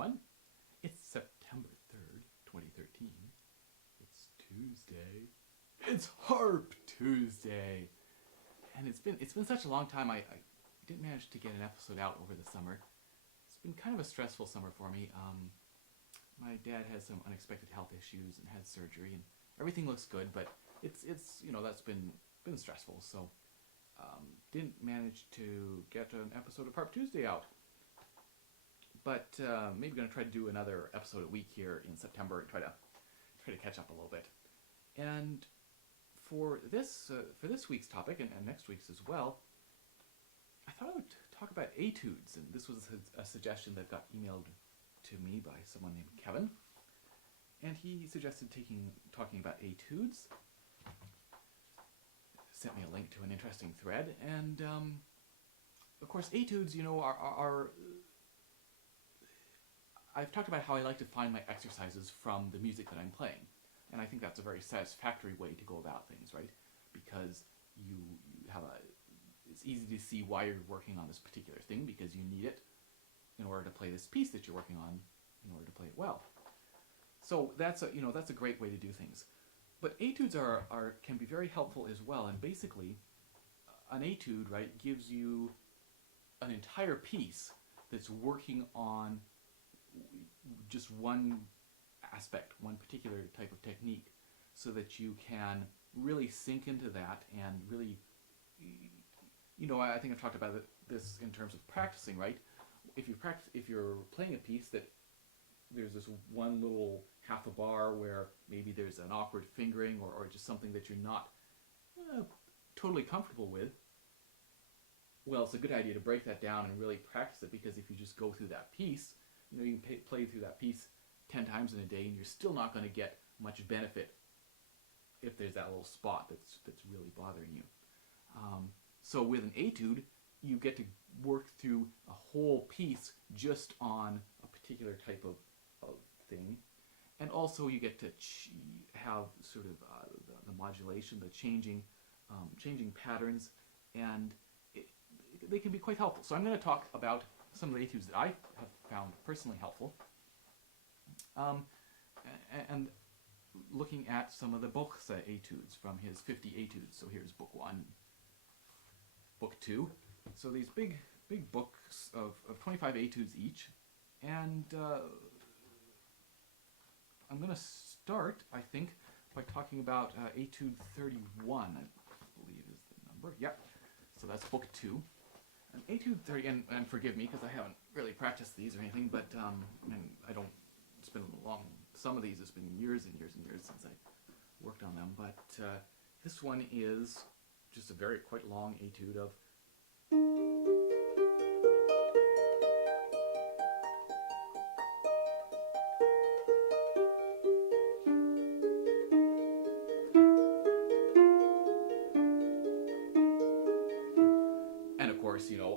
everyone. It's September 3rd, 2013. It's Tuesday. It's Harp Tuesday. And it's been such a long time. I didn't manage to get an episode out over the summer. It's been kind of a stressful summer for me. My dad has some unexpected health issues and had surgery, and everything looks good, but it's that's been stressful. So didn't manage to get an episode of Harp Tuesday out. But maybe going to try to do another episode a week here in September and try to catch up a little bit. And for this week's topic and next week's as well, I thought I would talk about etudes, and this was a suggestion that got emailed to me by someone named Kevin, and he suggested talking about etudes. Sent me a link to an interesting thread, and of course etudes, are I've talked about how I like to find my exercises from the music that I'm playing, and I think that's a very satisfactory way to go about things, right? Because you have it's easy to see why you're working on this particular thing, because you need it in order to play this piece that you're working on in order to play it well. So that's a great way to do things. But etudes can be very helpful as well, and basically an etude, right, gives you an entire piece that's working on just one aspect, one particular type of technique, so that you can really sink into that and really, I think I've talked about this in terms of practicing, right? If you're playing a piece that there's this one little half a bar where maybe there's an awkward fingering or just something that you're not totally comfortable with, well, it's a good idea to break that down and really practice it, because if you just go through that piece, you can play through that piece 10 times in a day and you're still not going to get much benefit if there's that little spot that's really bothering you. So with an etude, you get to work through a whole piece just on a particular type of thing, and also you get to have sort of the modulation, the changing patterns, and they can be quite helpful. So I'm going to talk about some of the etudes that I have found personally helpful, and looking at some of the Bochsa etudes from his 50 etudes. So here's book 1, book 2. So these big books of 25 etudes each, and I'm going to start, I think, by talking about Etude 31, I believe is the number. Yep. So that's book 2. And Etude 30, and forgive me because I haven't really practiced these or anything, but and I don't. It's been long. Some of these it's been years and years and years since I worked on them, but this one is just a quite long etude of.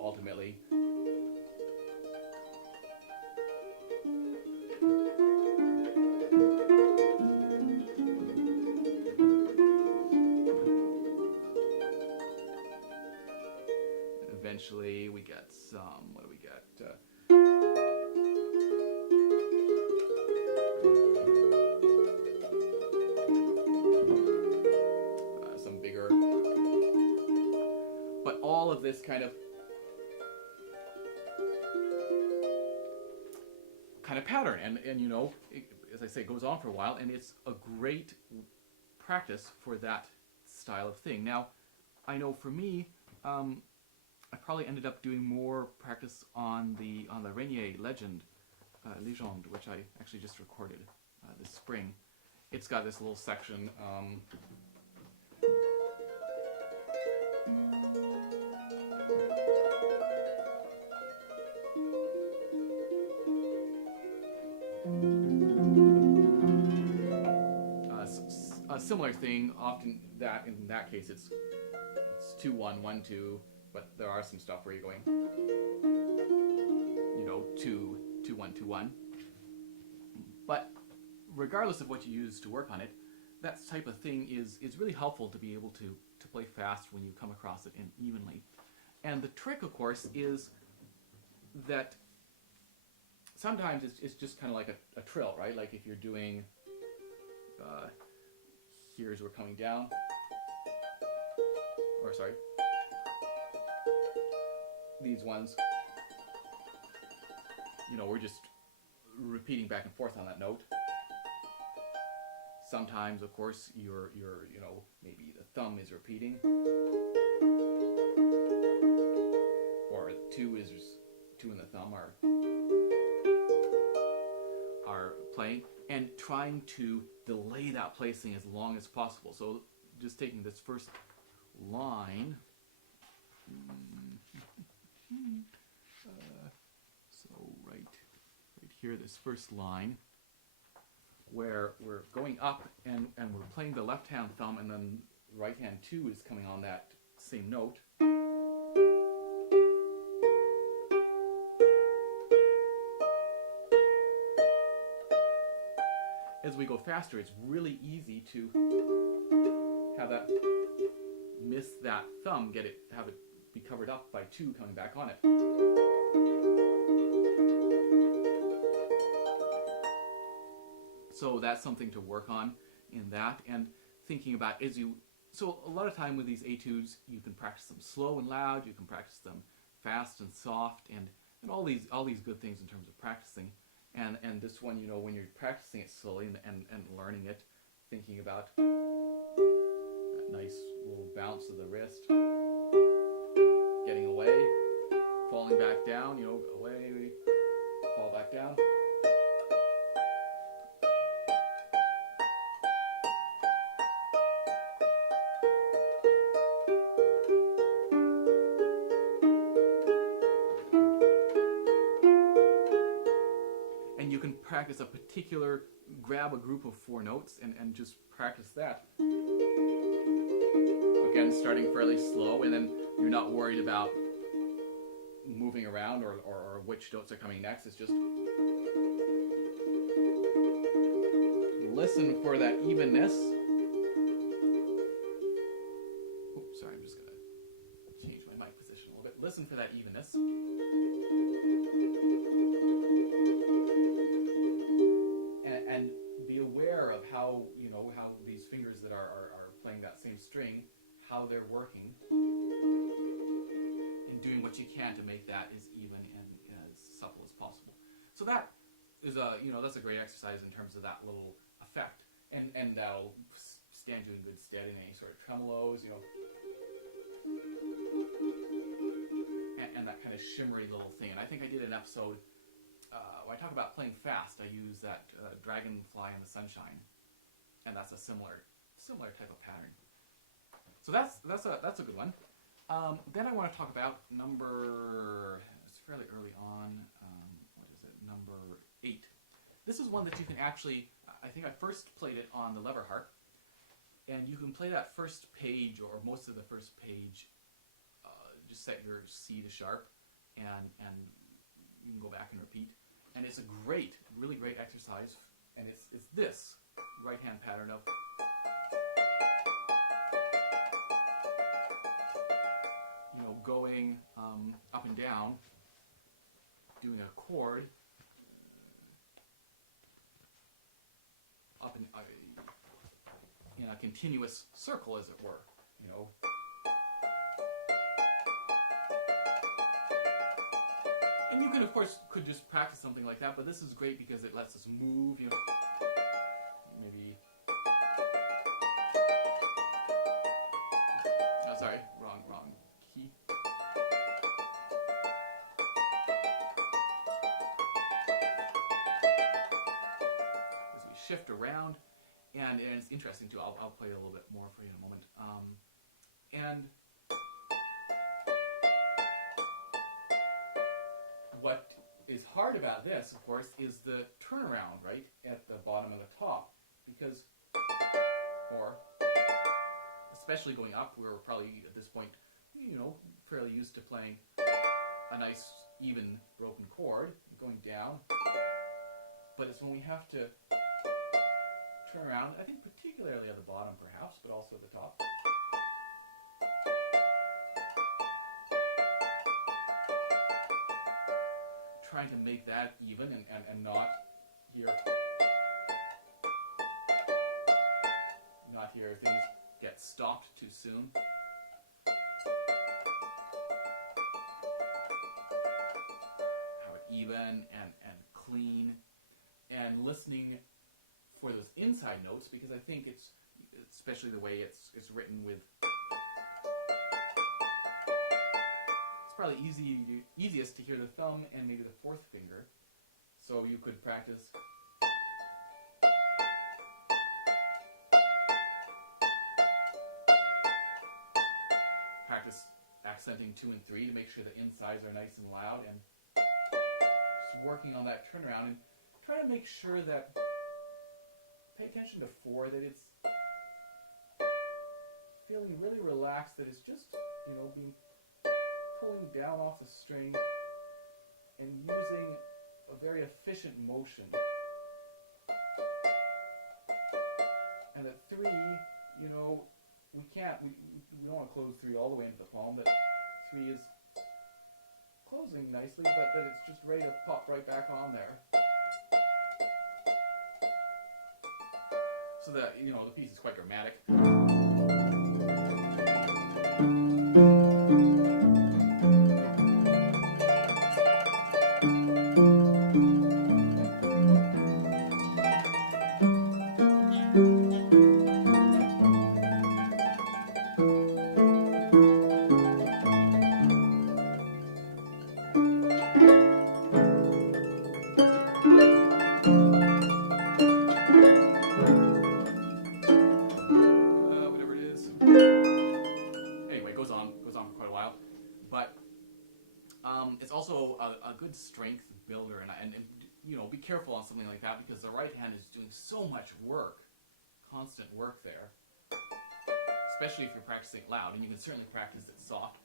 Ultimately, eventually we get some, what do we get? Some bigger, but all of this kind of pattern, and as I say, goes on for a while, and it's a great practice for that style of thing. Now, I know for me, I probably ended up doing more practice on the Layne Legend, which I actually just recorded this spring. It's got this little section. A similar thing, often that in that case it's 2-1, 1-2, but there are some stuff where you're going 2-1, 2-1. But regardless of what you use to work on it, that type of thing is really helpful to be able to play fast when you come across it evenly. And the trick, of course, is that sometimes it's just kind of like a trill, right? Like if you're doing, here's we're coming down, or sorry, these ones, you know, we're just repeating back and forth on that note. Sometimes, of course, you're you know, maybe the thumb is repeating, or two and the thumb are playing, and trying to delay that placing as long as possible. So just taking this first line, so right here, this first line, where we're going up and we're playing the left hand thumb, and then right hand two is coming on that same note. As we go faster, it's really easy to have that miss that thumb, have it be covered up by two coming back on it. So that's something to work on in that, and thinking about so a lot of time with these etudes, you can practice them slow and loud, you can practice them fast and soft, and all these good things in terms of practicing. And this one, you know, when you're practicing it slowly and learning it, thinking about that nice little bounce of the wrist, getting away, falling back down, you know, away, fall back down. Practice a particular, grab a group of 4 notes and just practice that. Again, starting fairly slow, and then you're not worried about moving around or which notes are coming next. It's just listen for that evenness. Oops, sorry, I'm just going to change my mic position a little bit. Listen for that evenness. And be aware of how these fingers that are playing that same string, how they're working, and doing what you can to make that as even and as supple as possible. So that is that's a great exercise in terms of that little effect, and that'll stand you in good stead in any sort of tremolos, you know, and that kind of shimmery little thing. And I think I did an episode. When I talk about playing fast, I use that Dragonfly in the Sunshine, and that's a similar type of pattern. So that's a good one. Then I want to talk about it's fairly early on. What is it? Number 8. This is one that you can actually. I think I first played it on the lever harp, and you can play that first page or most of the first page. Just set your C to sharp, and you can go back and repeat. And it's a really great exercise, and it's this right-hand pattern of going up and down, doing a chord, up and in a continuous circle, as it were, you know. And you can, of course, could just practice something like that, but this is great because it lets us move, you know, maybe, oh, sorry, wrong key. As we shift around, and it's interesting too, I'll play a little bit more for you in a moment, and what is hard about this, of course, is the turnaround, right, at the bottom and the top, because, or, especially going up, we're probably, at this point, you know, fairly used to playing a nice, even, broken chord, going down, but it's when we have to turn around, I think particularly at the bottom, perhaps, but also at the top. trying to make that even and not hear things get stopped too soon. Have it even and clean, and listening for those inside notes, because I think it's, especially the way it's written with, it's probably easiest to hear the thumb and maybe the fourth finger. So you could practice accenting 2 and 3 to make sure the insides are nice and loud, and just working on that turnaround and try to make sure that, pay attention to 4, that it's feeling really relaxed, that it's just, being pulling down off the string and using a very efficient motion. And at 3, we don't want to close 3 all the way into the palm, but 3 is closing nicely, but that it's just ready to pop right back on there. So that, the piece is quite dramatic. It's also a good strength builder, and be careful on something like that, because the right hand is doing so much work, constant work there, especially if you're practicing it loud, and you can certainly practice it soft.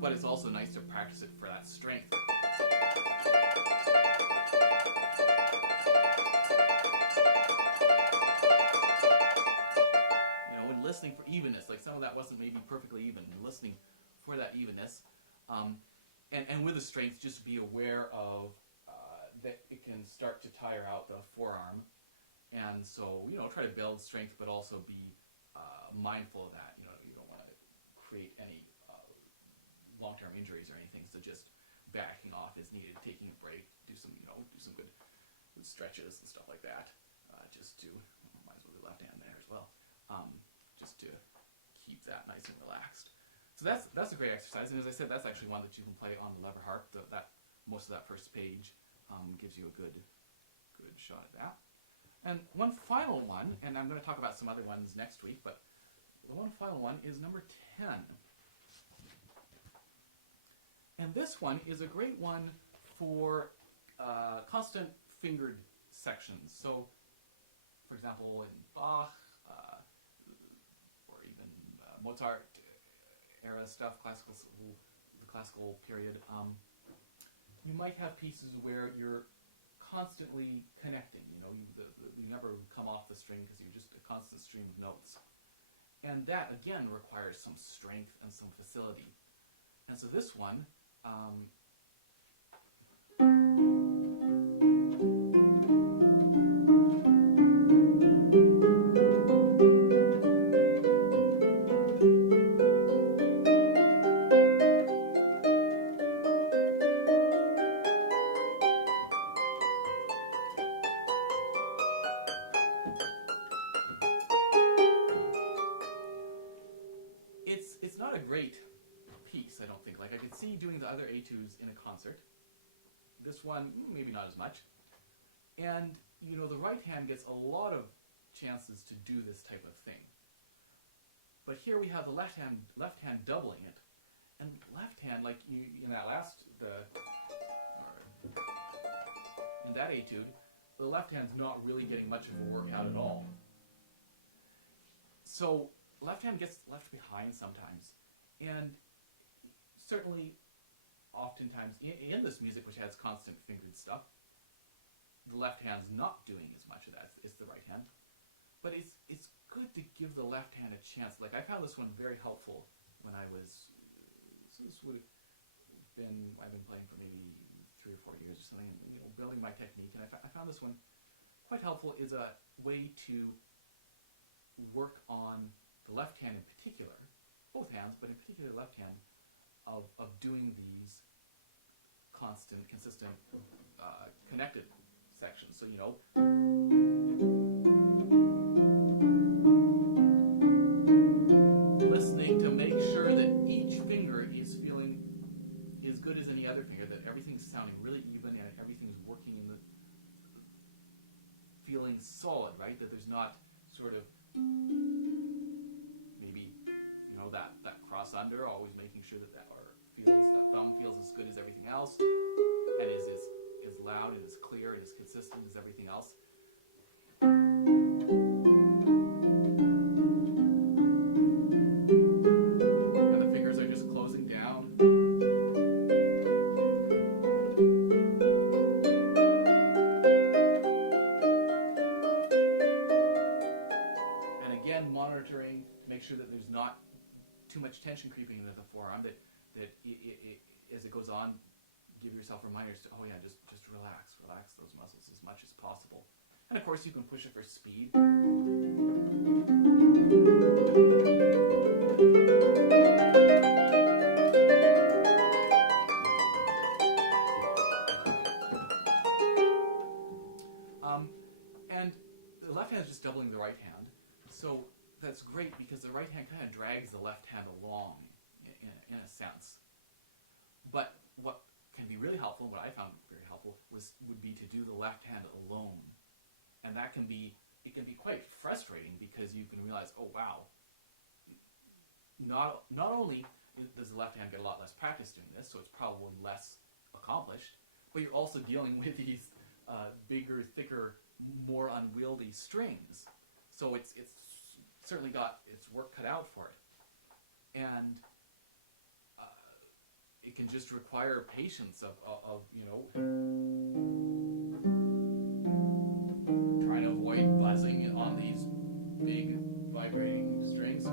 But it's also nice to practice it for that strength. Listening for evenness, like some of that wasn't maybe perfectly even, and listening for that evenness, and with the strength, just be aware of that it can start to tire out the forearm, and so try to build strength, but also be mindful of that. You don't want to create any long-term injuries or anything, so just backing off is needed, taking a break, do some good stretches and stuff like that, just to, might as well do left hand there as well. Just to keep that nice and relaxed. So that's a great exercise, and as I said, that's actually one that you can play on the lever harp. Most of that first page gives you a good shot at that. And one final one, and I'm going to talk about some other ones next week, but the one final one is number 10. And this one is a great one for constant fingered sections. So, for example, in Bach, Mozart era stuff, the classical period, you might have pieces where you're constantly connecting. You never come off the string because you're just a constant stream of notes, and that again requires some strength and some facility. And so this one, it's not a great piece, I don't think. Like, I could see doing the other etudes in a concert. This one, maybe not as much. And, the right hand gets a lot of chances to do this type of thing. But here we have the left hand doubling it. And left hand, like in that etude, the left hand's not really getting much of a workout at all. So left hand gets left behind sometimes, and certainly oftentimes in this music, which has constant fingered stuff, the left hand's not doing as much of that as the right hand. But it's good to give the left hand a chance. Like, I found this one very helpful when I was, so this would have been, I've been playing for maybe 3 or 4 years or something, building my technique, and I found this one quite helpful. Is a way to work on the left hand in particular, both hands, but in particular the left hand, of doing these constant, consistent, connected sections. So, listening to make sure that each finger is feeling as good as any other finger, that everything's sounding really even and everything's working in the feeling solid, right? That there's not sort of maybe, that cross under, always making sure that that thumb feels as good as everything else and is as loud and as clear and as consistent as everything else. And the fingers are just closing down. And again, monitoring, make sure that there's not too much tension creeping into the forearm, that as it goes on, give yourself reminders to, just relax those muscles as much as possible. And of course you can push it for speed. And the left hand is just doubling the right hand. So that's great because the right hand kind of drags the left hand along in a sense. But what can be really helpful, what I found very helpful, would be to do the left hand alone. And it can be quite frustrating because you can realize, oh wow, not only does the left hand get a lot less practice doing this, so it's probably less accomplished, but you're also dealing with these bigger, thicker, more unwieldy strings. So it's certainly got its work cut out for it. And it can just require patience of trying to avoid buzzing on these big vibrating strings.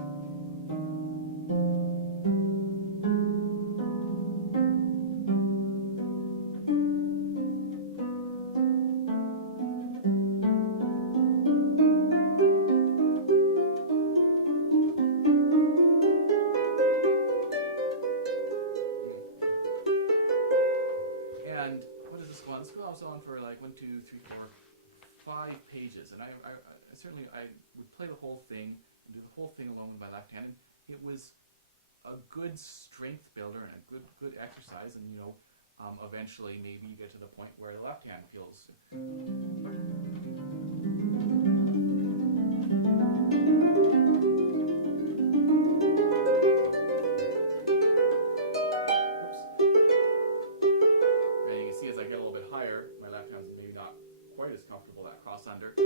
And what does this go on? This goes on for like 1, 2, 3, 4, 5 pages. And I certainly would play the whole thing and do the whole thing alone with my left hand. And it was a good strength builder and a good exercise. And eventually maybe you get to the point where the left hand feels. Quite as comfortable, that cross under. I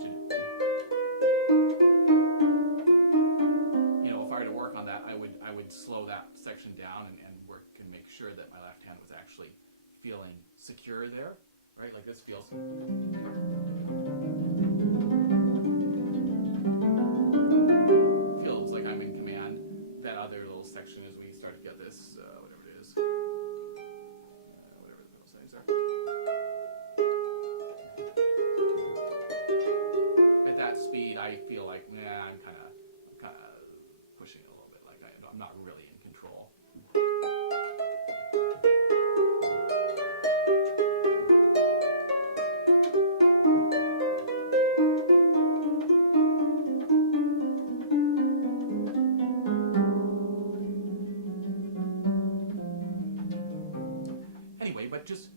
should, if I were to work on that, I would slow that section down and work and make sure that my left hand was actually feeling secure there, right? Like this feels. Feels like I'm in command. That other little section as we start to get this, whatever it is, whatever the middle settings are. At that speed, I feel like, I'm kind of pushing it a little bit. Like I'm not really in control. But just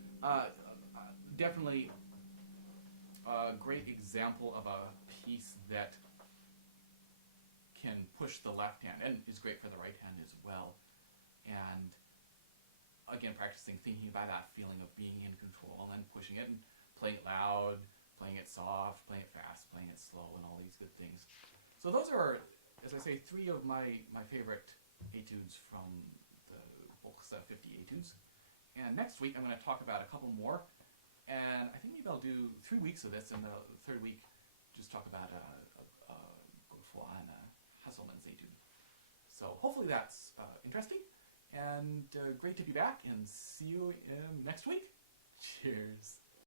definitely a great example of a piece that can push the left hand and is great for the right hand as well. And again, practicing thinking about that feeling of being in control and then pushing it and playing it loud, playing it soft, playing it fast, playing it slow, and all these good things. So those are, as I say, 3 of my favorite etudes from the Bochsa 50 etudes. And next week I'm going to talk about a couple more And I think maybe I'll do 3 weeks of this, and the third week just talk about Bochsa and Hasselmann's Etude. So hopefully that's interesting, and great to be back, and see you next week. Cheers.